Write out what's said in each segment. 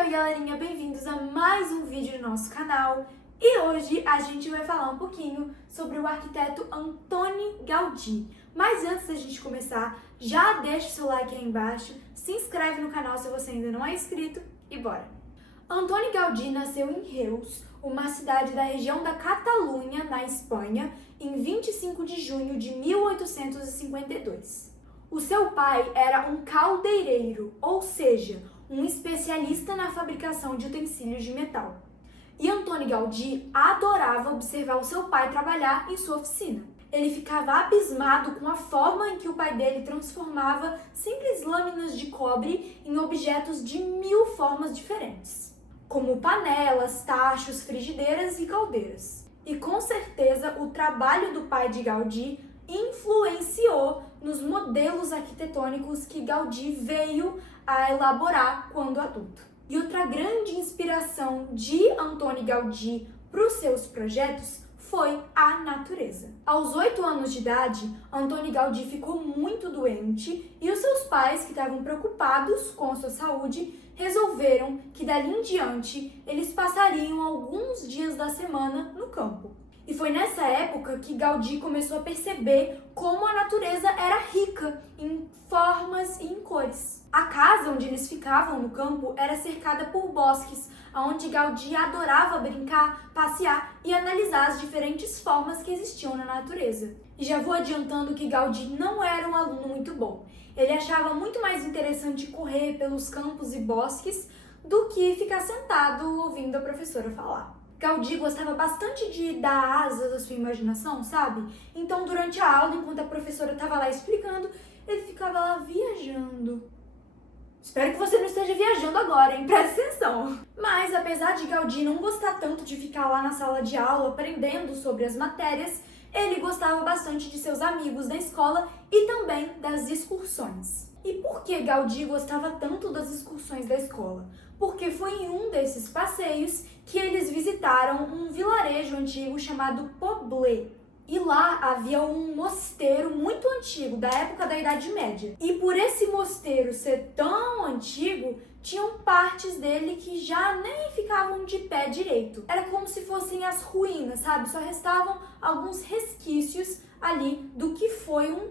Oi, galerinha, bem-vindos a mais um vídeo no nosso canal. E hoje a gente vai falar um pouquinho sobre o arquiteto Antoni Gaudí. Mas antes da gente começar, já deixa o seu like aí embaixo, se inscreve no canal se você ainda não é inscrito e bora! Antoni Gaudí nasceu em Reus, uma cidade da região da Catalunha, na Espanha, em 25 de junho de 1852. O seu pai era um caldeireiro, ou seja, um especialista na fabricação de utensílios de metal. E Antoni Gaudí adorava observar o seu pai trabalhar em sua oficina. Ele ficava abismado com a forma em que o pai dele transformava simples lâminas de cobre em objetos de 1000 formas diferentes, como panelas, tachos, frigideiras e caldeiras. E com certeza o trabalho do pai de Gaudí influenciou nos modelos arquitetônicos que Gaudí veio a elaborar quando adulto. E outra grande inspiração de Antoni Gaudí para os seus projetos foi a natureza. Aos 8 anos de idade, Antoni Gaudí ficou muito doente e os seus pais, que estavam preocupados com a sua saúde, resolveram que dali em diante eles passariam alguns dias da semana no campo. E foi nessa época que Gaudí começou a perceber como a natureza era rica em formas e em cores. A casa onde eles ficavam no campo era cercada por bosques, onde Gaudí adorava brincar, passear e analisar as diferentes formas que existiam na natureza. E já vou adiantando que Gaudí não era um aluno muito bom. Ele achava muito mais interessante correr pelos campos e bosques do que ficar sentado ouvindo a professora falar. Gaudí gostava bastante de dar asas à sua imaginação, sabe? Então, durante a aula, enquanto a professora estava lá explicando, ele ficava lá viajando. Espero que você não esteja viajando agora, hein? Presta atenção! Mas, apesar de Gaudí não gostar tanto de ficar lá na sala de aula aprendendo sobre as matérias, ele gostava bastante de seus amigos da escola e também das excursões. E por que Gaudí gostava tanto das excursões da escola? Porque foi em um desses passeios que eles visitaram um vilarejo antigo chamado Poblet. E lá havia um mosteiro muito antigo, da época da Idade Média. E por esse mosteiro ser tão antigo, tinham partes dele que já nem ficavam de pé direito. Era como se fossem as ruínas, sabe? Só restavam alguns resquícios ali do que foi um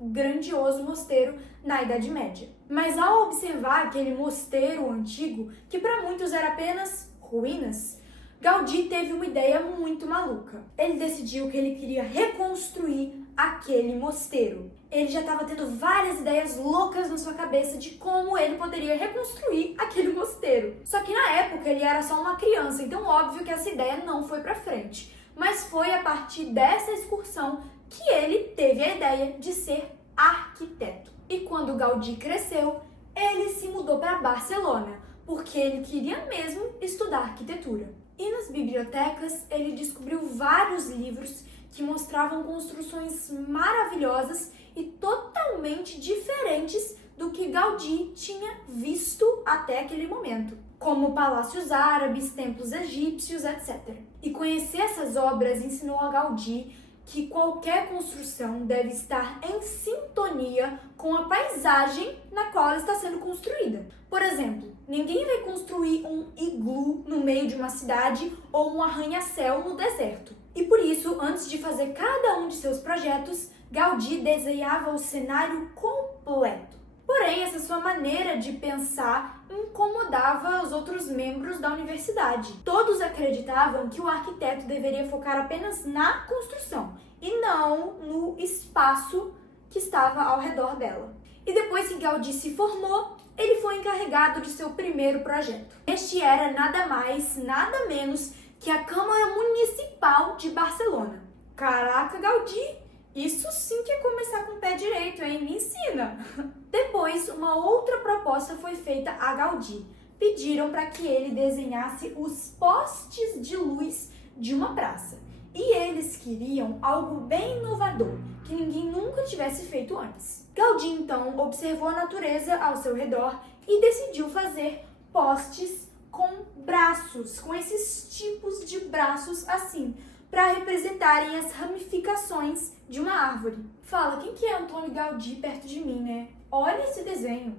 grandioso mosteiro na Idade Média. Mas ao observar aquele mosteiro antigo, que para muitos era apenas ruínas, Gaudí teve uma ideia muito maluca. Ele decidiu que ele queria reconstruir aquele mosteiro. Ele já estava tendo várias ideias loucas na sua cabeça de como ele poderia reconstruir aquele mosteiro. Só que na época ele era só uma criança, então óbvio que essa ideia não foi para frente. Mas foi a partir dessa excursão que ele teve a ideia de ser arquiteto. E quando Gaudí cresceu, ele se mudou para Barcelona, porque ele queria mesmo estudar arquitetura. E nas bibliotecas, ele descobriu vários livros que mostravam construções maravilhosas e totalmente diferentes do que Gaudí tinha visto até aquele momento, como palácios árabes, templos egípcios, etc. E conhecer essas obras ensinou a Gaudí que qualquer construção deve estar em sintonia com a paisagem na qual ela está sendo construída. Por exemplo, ninguém vai construir um iglu no meio de uma cidade ou um arranha-céu no deserto. E por isso, antes de fazer cada um de seus projetos, Gaudí desenhava o cenário completo. Porém, essa sua maneira de pensar incomodava os outros membros da universidade. Todos acreditavam que o arquiteto deveria focar apenas na construção e não no espaço que estava ao redor dela. E depois que Gaudí se formou, ele foi encarregado de seu primeiro projeto. Este era nada mais, nada menos que a Câmara Municipal de Barcelona. Caraca, Gaudí! Isso sim que é começar com o pé direito, hein? Me ensina! Depois, uma outra proposta foi feita a Gaudí. Pediram para que ele desenhasse os postes de luz de uma praça. E eles queriam algo bem inovador, que ninguém nunca tivesse feito antes. Gaudí, então, observou a natureza ao seu redor e decidiu fazer postes com braços, com esses tipos de braços assim, para representarem as ramificações de uma árvore. Fala, quem que é Antoni Gaudí perto de mim, né? Olha esse desenho.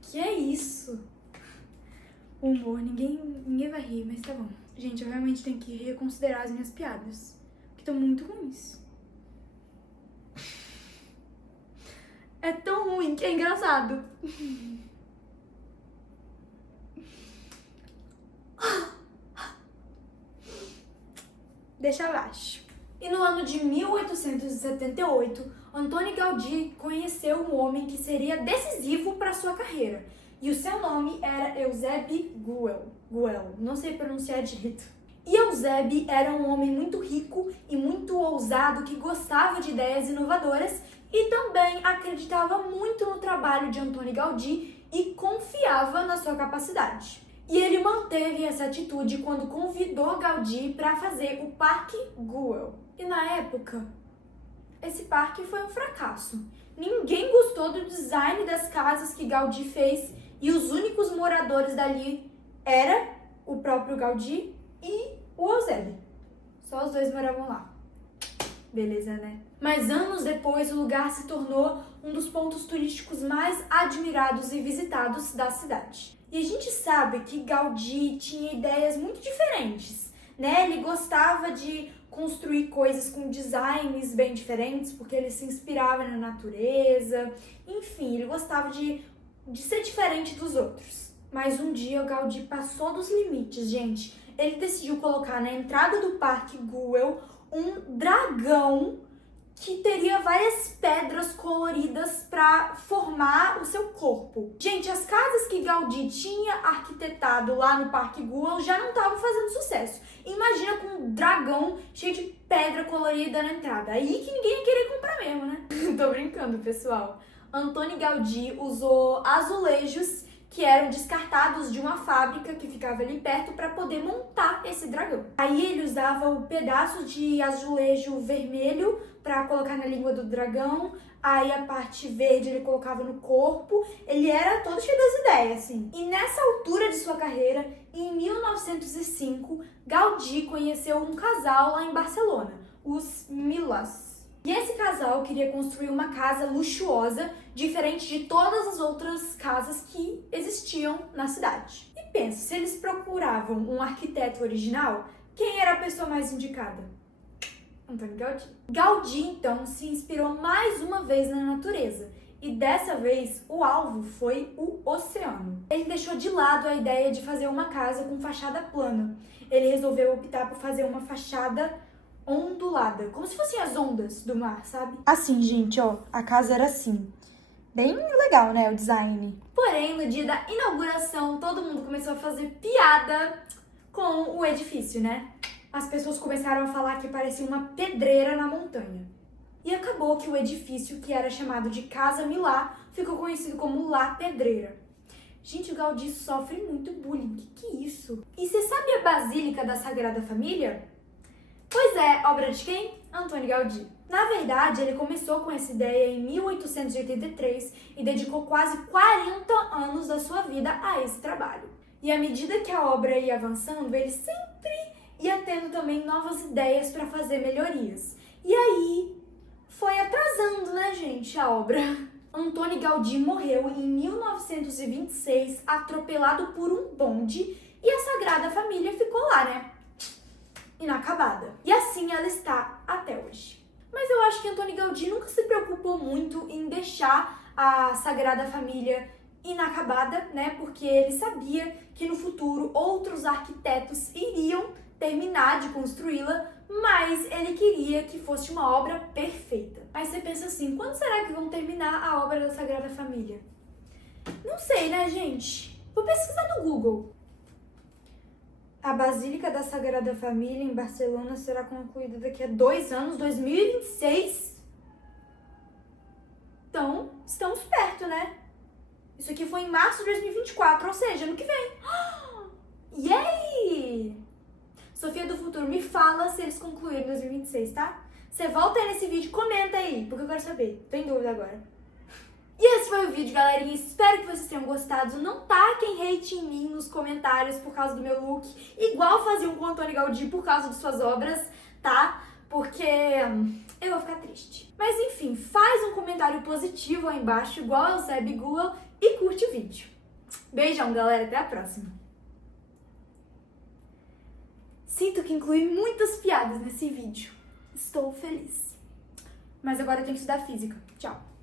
Que é isso? o humor, ninguém vai rir, mas tá bom. Gente, eu realmente tenho que reconsiderar as minhas piadas, que estão muito ruins. É tão ruim que é engraçado. Deixa abaixo. E no ano de 1878, Antoni Gaudí conheceu um homem que seria decisivo para sua carreira. E o seu nome era Eusèbe Guel, não sei pronunciar direito. E Eusèbe era um homem muito rico e muito ousado que gostava de ideias inovadoras e também acreditava muito no trabalho de Antoni Gaudí e confiava na sua capacidade. E ele manteve essa atitude quando convidou Gaudí para fazer o Parque Güell. E na época, esse parque foi um fracasso. Ninguém gostou do design das casas que Gaudí fez e os únicos moradores dali eram o próprio Gaudí e o Eusèbe. Só os dois moravam lá. Beleza, né? Mas anos depois, o lugar se tornou um dos pontos turísticos mais admirados e visitados da cidade. E a gente sabe que Gaudí tinha ideias muito diferentes, né? Ele gostava de construir coisas com designs bem diferentes, porque ele se inspirava na natureza. Enfim, ele gostava de ser diferente dos outros. Mas um dia o Gaudí passou dos limites, gente. Ele decidiu colocar na entrada do Parque Güell um dragão que teria várias pedras coloridas para formar o seu corpo. Gente, as casas que Gaudí tinha arquitetado lá no Parque Güell já não estavam fazendo sucesso. Imagina com um dragão cheio de pedra colorida na entrada. Aí que ninguém ia querer comprar mesmo, né? Tô brincando, pessoal. Antoni Gaudí usou azulejos que eram descartados de uma fábrica que ficava ali perto para poder montar esse dragão. Aí ele usava o pedaço de azulejo vermelho para colocar na língua do dragão, aí a parte verde ele colocava no corpo. Ele era todo cheio das ideias, assim. E nessa altura de sua carreira, em 1905, Gaudí conheceu um casal lá em Barcelona, os Milàs. E esse casal queria construir uma casa luxuosa, diferente de todas as outras casas que existiam na cidade. E pensa, se eles procuravam um arquiteto original, quem era a pessoa mais indicada? Antoni Gaudí. Gaudí, então, se inspirou mais uma vez na natureza. E dessa vez, o alvo foi o oceano. Ele deixou de lado a ideia de fazer uma casa com fachada plana. Ele resolveu optar por fazer uma fachada ondulada, como se fossem as ondas do mar, sabe? Assim, gente, ó, a casa era assim. Bem legal, né, o design. Porém, no dia da inauguração, todo mundo começou a fazer piada com o edifício, né? As pessoas começaram a falar que parecia uma pedreira na montanha. E acabou que o edifício, que era chamado de Casa Milá, ficou conhecido como La Pedreira. Gente, o Gaudí sofre muito bullying. Que é isso? E você sabe a Basílica da Sagrada Família? Pois é, obra de quem? Antoni Gaudí. Na verdade, ele começou com essa ideia em 1883 e dedicou quase 40 anos da sua vida a esse trabalho. E à medida que a obra ia avançando, ele sempre ia tendo também novas ideias para fazer melhorias. E aí, foi atrasando, né, gente, a obra. Antoni Gaudí morreu em 1926, atropelado por um bonde, e a Sagrada Família ficou lá, né? Inacabada. E assim ela está até hoje. Mas eu acho que Antoni Gaudí nunca se preocupou muito em deixar a Sagrada Família inacabada, né? Porque ele sabia que no futuro outros arquitetos iriam terminar de construí-la, mas ele queria que fosse uma obra perfeita. Aí você pensa assim, quando será que vão terminar a obra da Sagrada Família? Não sei, né, gente? Vou pesquisar no Google. A Basílica da Sagrada Família em Barcelona será concluída daqui a 2 anos, 2026. Então, estamos perto, né? Isso aqui foi em março de 2024, ou seja, ano que vem. Yay! Sofia do Futuro, me fala se eles concluíram em 2026, tá? Você volta aí nesse vídeo e comenta aí, porque eu quero saber. Tô em dúvida agora. E esse foi o vídeo, galerinha. Espero que vocês tenham gostado. Não taquem hate em mim nos comentários por causa do meu look, igual faziam com o Antoni Gaudí por causa de suas obras, tá? Porque eu vou ficar triste. Mas enfim, faz um comentário positivo aí embaixo, igual ao Eusèbe Guel, e curte o vídeo. Beijão, galera. Até a próxima. Sinto que incluí muitas piadas nesse vídeo. Estou feliz. Mas agora eu tenho que estudar física. Tchau!